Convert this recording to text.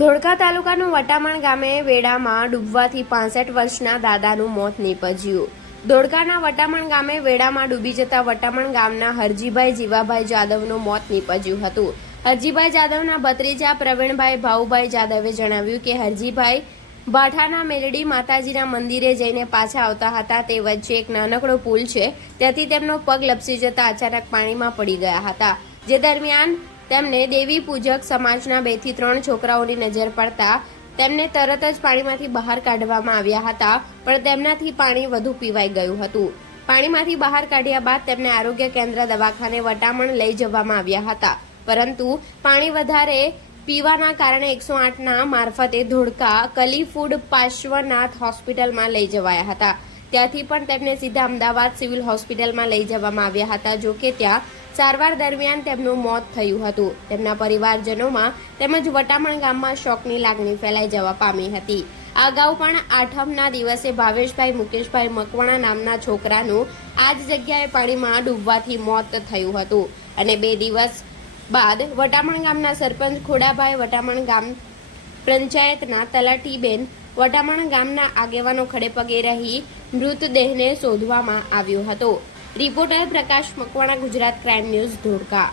ધોળકા તાલુકાનું વટામણ ગામે વેડામાં ડૂબવાથી 65 વર્ષના દાદાનું મોત નીપજ્યું। ધોળકાના વટામણ ગામે વેડામાં ડૂબી જતા વટામણ ગામના હરજીભાઈ જીવાભાઈ જાદવનું મોત નીપજ્યું હતું। હરજીભાઈ જાદવના ભત્રીજા પ્રવીણભાઈ ભાઉભાઈ જાદવે જણાવ્યું કે હરજીભાઈ ભાઠાના મેલડી માતાજીના મંદિરે જઈને પાછા આવતા હતા। તે વચ્ચે એક નાનકડો પુલ છે, ત્યાંથી તેમનો પગ લપસી જતા અચાનક પાણીમાં પડી ગયા હતા। જે દરમિયાન તેમને દેવી પૂજક સમાજના 2 થી 3 છોકરાઓની નજર પડતા તેમને તરત જ પાણીમાંથી બહાર કાઢવામાં આવ્યા હતા, પણ તેમનાથી પાણી વધુ પીવાઈ ગયું હતું। પાણીમાંથી બહાર કાઢ્યા બાદ તેમને આરોગ્ય કેન્દ્ર દવાખાને વટામણ લઈ જવામાં આવ્યા હતા, પરંતુ પાણી વધારે પીવાના કારણે 108ના મારફતે ધોળકા કલીફૂડ પાર્શ્વનાથ હોસ્પિટલમાં લઈ જવાયા હતા। ત્યાંથી પણ તેમને સીધા અમદાવાદ સિવિલ હોસ્પિટલમાં લઈ જવામાં આવ્યા હતા। જો કે ત્યાં સારવાર દરમિયાન તેમનું મોત થયું હતું। તેમના પરિવારજનોમાં તેમજ વટામણ ગામમાં શોકની લાગણી ફેલાઈ જવા પામી હતી। આ અગાઉ પણ આઠમના દિવસે ભાવેશભાઈ મુકેશભાઈ મકવાણા નામના છોકરાનું આ જ જગ્યાએ પાણીમાં ડૂબવાથી મોત થયું હતું અને 2 દિવસ બાદ વટામણ ગામના સરપંચ ખોડાભાઈ, વટામણ ગામ પંચાયતના તલાટીબેન, વટામણ ગામના આગેવાનો ખડેપગે રહી મૃતદેહને શોધવામાં આવ્યો હતો। રિપોર્ટર પ્રકાશ મકવાણા, ગુજરાત ક્રાઇમ ન્યૂઝ, ધોળકા।